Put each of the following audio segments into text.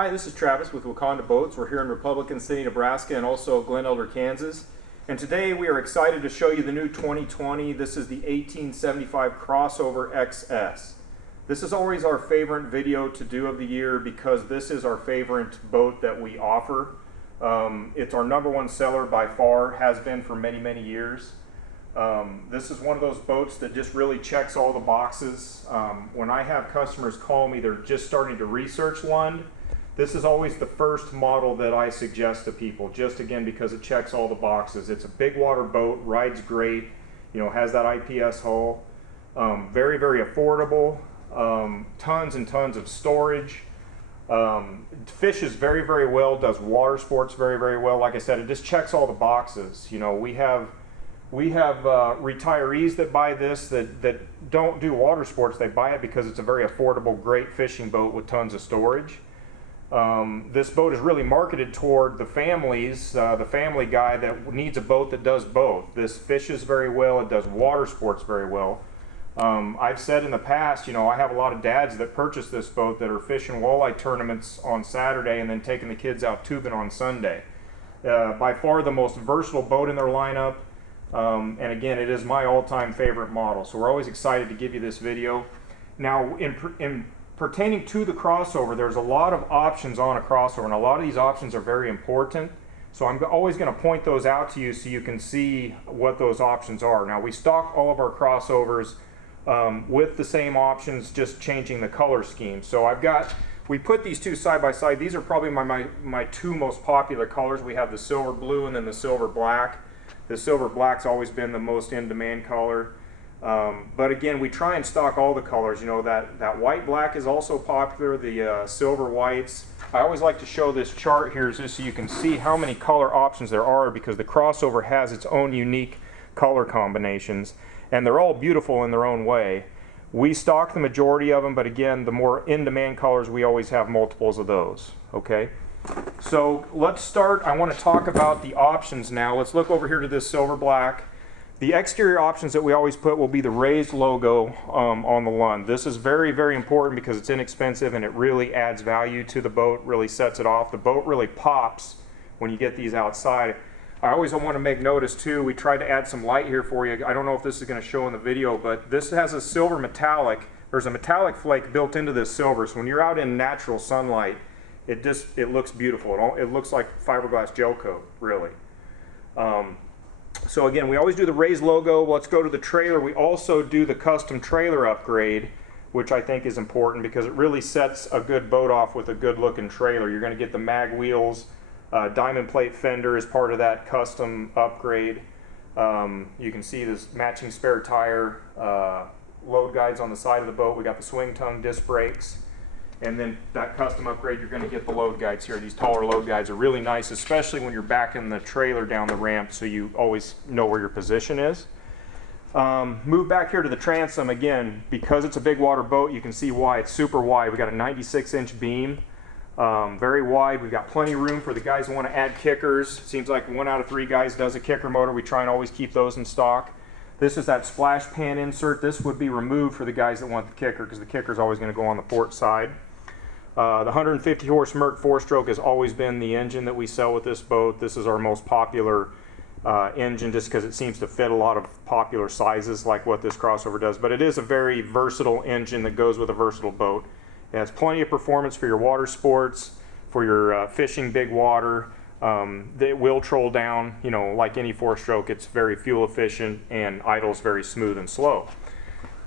Hi, this is Travis with Waconda Boats. We're here in Republican City, Nebraska, and also Glen Elder, Kansas. And today we are excited to show you the new 2020. This is the 1875 Crossover XS. This is always our favorite video to do of the year because this is our favorite boat that we offer. It's our #1 seller by far, has been for many, many years. This is one of those boats that just really checks all the boxes. When I have customers call me, they're just starting to research Lund. This is always the first model that I suggest to people, just again because it checks all the boxes. It's a big water boat, rides great, has that IPS hull, very, very affordable, tons and tons of storage, fishes very, very well, does water sports very, very well. Like I said, it just checks all the boxes. We have retirees that buy this that don't do water sports. They buy it because it's a very affordable, great fishing boat with tons of storage. This boat is really marketed toward the families, the family guy that needs a boat that does both. This fishes very well, it does water sports very well. I've said in the past, I have a lot of dads that purchase this boat that are fishing walleye tournaments on Saturday and then taking the kids out tubing on Sunday. By far the most versatile boat in their lineup, and again, it is my all-time favorite model, so we're always excited to give you this video. Now, in pertaining to the crossover, there's a lot of options on a crossover, and a lot of these options are very important. So I'm always going to point those out to you so you can see what those options are. Now, we stock all of our crossovers with the same options, just changing the color scheme. So we put these two side by side. These are probably my two most popular colors. We have the silver blue and then the silver black. The silver black's always been the most in-demand color. But again, we try and stock all the colors. That white black is also popular, the silver whites. I always like to show this chart here just so you can see how many color options there are, because the crossover has its own unique color combinations, and they're all beautiful in their own way. We stock the majority of them, but again, the more in-demand colors, we always have multiples of those. Okay, so let's start. I want to talk about the options now. Let's look over here to this silver black. The exterior options that we always put will be the raised logo on the Lund. This is very, very important because it's inexpensive and it really adds value to the boat, really sets it off. The boat really pops when you get these outside. I always want to make notice too, we tried to add some light here for you. I don't know if this is going to show in the video, but this has a silver metallic. There's a metallic flake built into this silver, so when you're out in natural sunlight, it looks beautiful. It looks like fiberglass gel coat, really. So again, we always do the raised logo. Let's go to the trailer. We also do the custom trailer upgrade, which I think is important because it really sets a good boat off with a good looking trailer. You're going to get the mag wheels, diamond plate fender is part of that custom upgrade. You can see this matching spare tire, load guides on the side of the boat. We got the swing tongue disc brakes. And then that custom upgrade, you're going to get the load guides here. These taller load guides are really nice, especially when you're backing the trailer down the ramp, so you always know where your position is. Move back here to the transom. Again, because it's a big water boat, you can see why it's super wide. We got a 96-inch beam, very wide. We've got plenty of room for the guys who want to add kickers. It seems like 1 out of 3 guys does a kicker motor. We try and always keep those in stock. This is that splash pan insert. This would be removed for the guys that want the kicker because the kicker is always going to go on the port side. The 150 horse Merc 4-stroke has always been the engine that we sell with this boat. This is our most popular engine just because it seems to fit a lot of popular sizes like what this crossover does. But it is a very versatile engine that goes with a versatile boat. It has plenty of performance for your water sports, for your fishing big water. It will troll down, like any 4-stroke. It's very fuel efficient and idles very smooth and slow.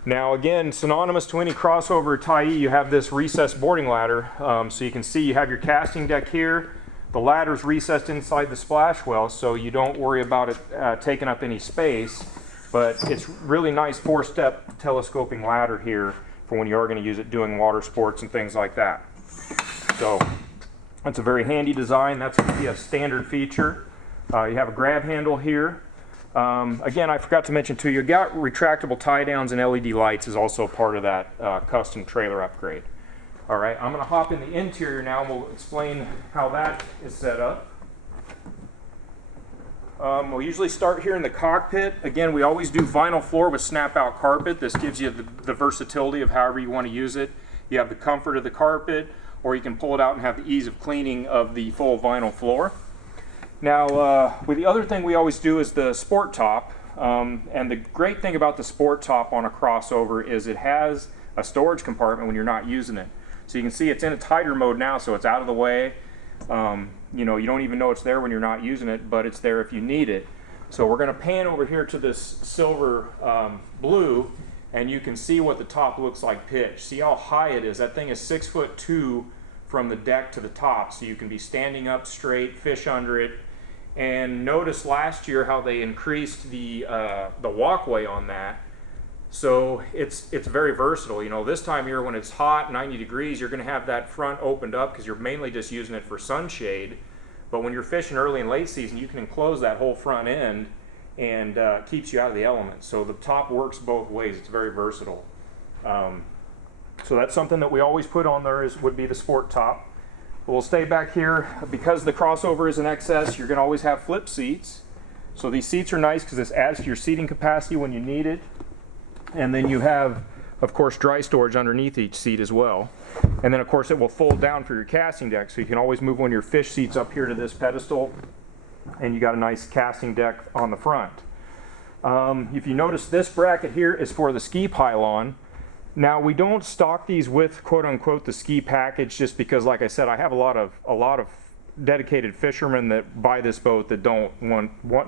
Now again, synonymous to any crossover tie, you have this recessed boarding ladder. So you can see you have your casting deck here. The ladder's recessed inside the splash well, so you don't worry about it taking up any space. But it's really nice 4-step telescoping ladder here for when you are going to use it doing water sports and things like that. So that's a very handy design. That's going to be a standard feature. You have a grab handle here. Again, I forgot to mention too, you got retractable tie downs and LED lights is also part of that custom trailer upgrade. All right, I'm going to hop in the interior now and we'll explain how that is set up. We'll usually start here in the cockpit. Again, we always do vinyl floor with snap out carpet. This gives you the versatility of however you want to use it. You have the comfort of the carpet. or you can pull it out and have the ease of cleaning of the full vinyl floor. Now, with the other thing we always do is the sport top. And the great thing about the sport top on a crossover is it has a storage compartment when you're not using it. So you can see it's in a tighter mode now, so it's out of the way. You know, you don't even know it's there when you're not using it, but it's there if you need it. So we're going to pan over here to this silver blue, and you can see what the top looks like pitch. See how high it is. That thing is 6'2" from the deck to the top, so you can be standing up straight, fish under it. And notice last year how they increased the walkway on that. So it's very versatile. You know, this time of year when it's hot, 90 degrees, you're going to have that front opened up because you're mainly just using it for sunshade. But when you're fishing early and late season, you can enclose that whole front end and keeps you out of the elements. So the top works both ways. It's very versatile. So that's something that we always put on there would be the sport top. We'll stay back here. Because the crossover is in excess, you're going to always have flip seats. So these seats are nice because this adds to your seating capacity when you need it. And then you have, of course, dry storage underneath each seat as well. And then, of course, it will fold down for your casting deck. So you can always move one of your fish seats up here to this pedestal, and you got a nice casting deck on the front. If you notice, this bracket here is for the ski pylon. Now, we don't stock these with quote-unquote the ski package just because, like I said, I have a lot of dedicated fishermen that buy this boat that don't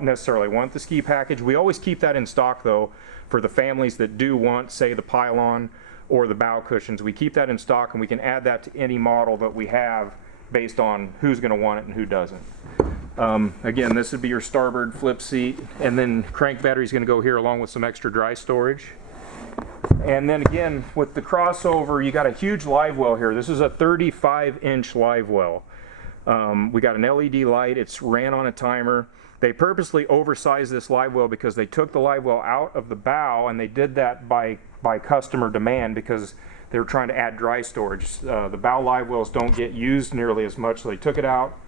necessarily want the ski package. We always keep that in stock, though, for the families that do want, say, the pylon or the bow cushions. We keep that in stock, and we can add that to any model that we have based on who's going to want it and who doesn't. Again, this would be your starboard flip seat, and then crank battery is going to go here along with some extra dry storage. And then again, with the crossover, you got a huge live well here. This is a 35-inch live well. We got an LED light. It's ran on a timer. They purposely oversized this live well because they took the live well out of the bow, and they did that by customer demand because they were trying to add dry storage. The bow live wells don't get used nearly as much, so they took it out,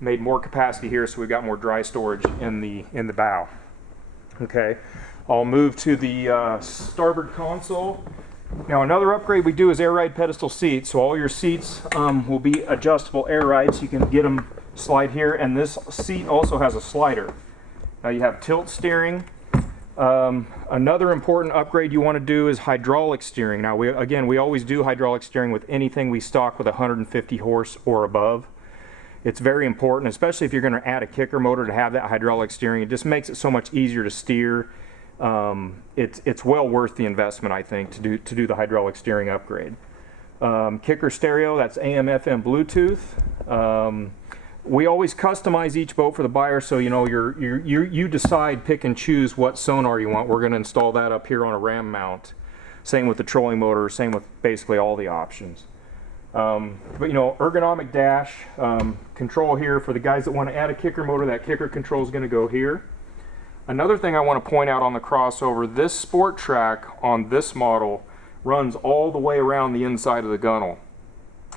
made more capacity here, so we've got more dry storage in the bow. Okay. I'll move to the starboard console. Now, another upgrade we do is air ride pedestal seats. So all your seats will be adjustable air rides. You can get them slide here, and this seat also has a slider. Now you have tilt steering. Another important upgrade you want to do is hydraulic steering. Now, we always do hydraulic steering with anything we stock with 150 horse or above. It's very important, especially if you're going to add a kicker motor to have that hydraulic steering. It just makes it so much easier to steer. It's well worth the investment, I think, to do the hydraulic steering upgrade. Kicker stereo, that's AM, FM, Bluetooth. We always customize each boat for the buyer, so you know you decide, pick and choose what sonar you want. We're going to install that up here on a ram mount. Same with the trolling motor, same with basically all the options. But you know, ergonomic dash control here for the guys that want to add a kicker motor. That kicker control is going to go here. Another thing I want to point out on the crossover, this sport track on this model runs all the way around the inside of the gunnel.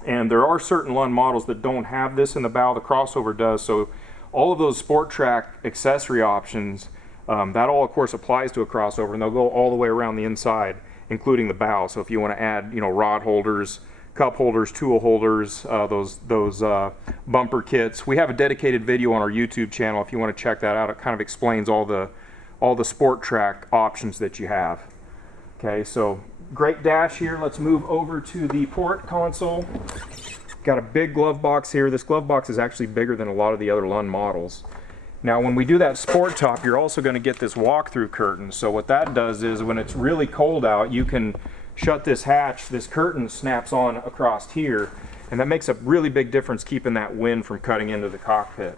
And there are certain Lund models that don't have this in the bow. The crossover does. So all of those sport track accessory options, that all of course applies to a crossover, and they'll go all the way around the inside, including the bow. So if you want to add, you know, rod holders, cup holders, tool holders, those bumper kits. We have a dedicated video on our YouTube channel if you want to check that out. It kind of explains all the sport track options that you have. Okay, so great dash here. Let's move over to the port console. Got a big glove box here. This glove box is actually bigger than a lot of the other Lund models. Now when we do that sport top, you're also going to get this walk-through curtain. So what that does is when it's really cold out, you can shut this hatch, this curtain snaps on across here, and that makes a really big difference keeping that wind from cutting into the cockpit.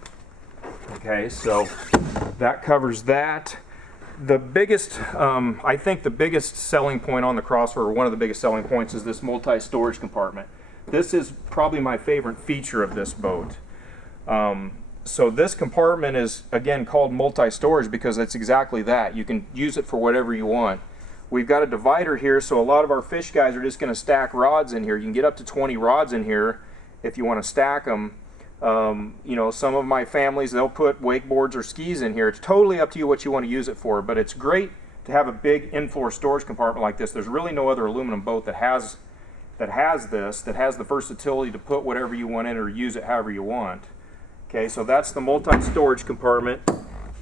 Okay, so that covers that. The biggest, I think the biggest selling point on the crossover, or one of the biggest selling points, is this multi-storage compartment. This is probably my favorite feature of this boat. So this compartment is, again, called multi-storage because it's exactly that. You can use it for whatever you want. We've got a divider here, so a lot of our fish guys are just going to stack rods in here. You can get up to 20 rods in here if you want to stack them. You know, some of my families, they'll put wakeboards or skis in here. It's totally up to you what you want to use it for, but it's great to have a big in-floor storage compartment like this. There's really no other aluminum boat that has that has this, that has the versatility to put whatever you want in or use it however you want. Okay, so that's the multi-storage compartment.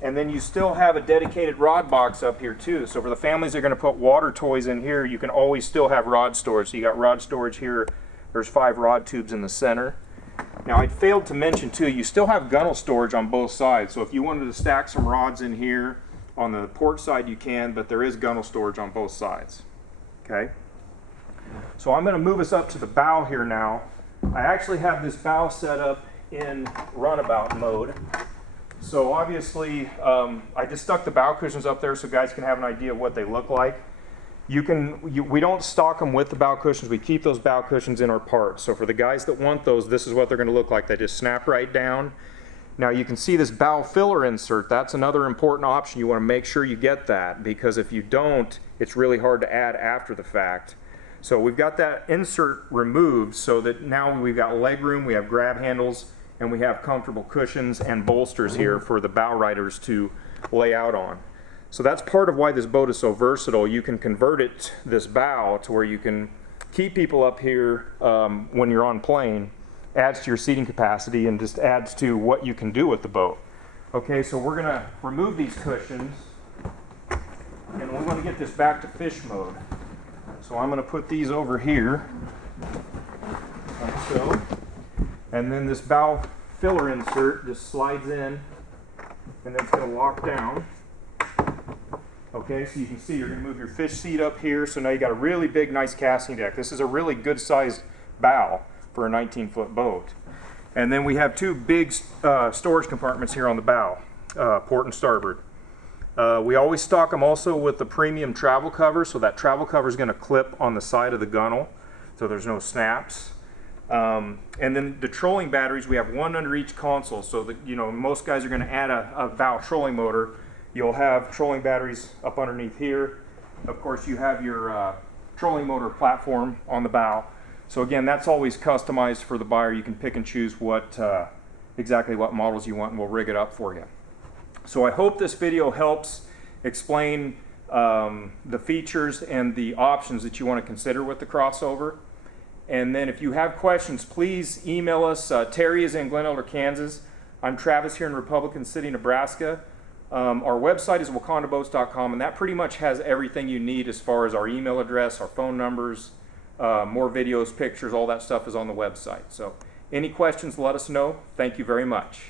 And then you still have a dedicated rod box up here too. So for the families that are going to put water toys in here, you can always still have rod storage. So you got rod storage here. There's 5 rod tubes in the center. Now I failed to mention too, you still have gunnel storage on both sides. So if you wanted to stack some rods in here on the port side you can, but there is gunnel storage on both sides. Okay. So I'm going to move us up to the bow here now. I actually have this bow set up in runabout mode. So obviously, I just stuck the bow cushions up there so guys can have an idea of what they look like. We don't stock them with the bow cushions. We keep those bow cushions in our parts. So for the guys that want those, this is what they're going to look like. They just snap right down. Now you can see this bow filler insert. That's another important option. You want to make sure you get that, because if you don't, it's really hard to add after the fact. So we've got that insert removed so that now we've got leg room, we have grab handles, and we have comfortable cushions and bolsters here for the bow riders to lay out on. So that's part of why this boat is so versatile. You can convert it, this bow, to where you can keep people up here when you're on plane. Adds to your seating capacity and just adds to what you can do with the boat. Okay, so we're gonna remove these cushions and we want to get this back to fish mode. So I'm gonna put these over here, like so. And then this bow filler insert just slides in and then it's going to lock down. Okay, so you can see you're going to move your fish seat up here. So now you got a really big, nice casting deck. This is a really good sized bow for a 19-foot boat. And then we have 2 big storage compartments here on the bow, port and starboard. We always stock them also with the premium travel cover. So that travel cover is going to clip on the side of the gunnel so there's no snaps. And then the trolling batteries, we have 1 under each console, so that, you know, most guys are going to add a bow trolling motor. You'll have trolling batteries up underneath here. Of course, you have your trolling motor platform on the bow. So again, that's always customized for the buyer. You can pick and choose exactly what models you want, and we'll rig it up for you. So I hope this video helps explain the features and the options that you want to consider with the crossover. And then if you have questions, please email us. Terry is in Glen Elder, Kansas. I'm Travis here in Republican City, Nebraska. Our website is wacondaboats.com, and that pretty much has everything you need as far as our email address, our phone numbers, more videos, pictures, all that stuff is on the website. So any questions, let us know. Thank you very much.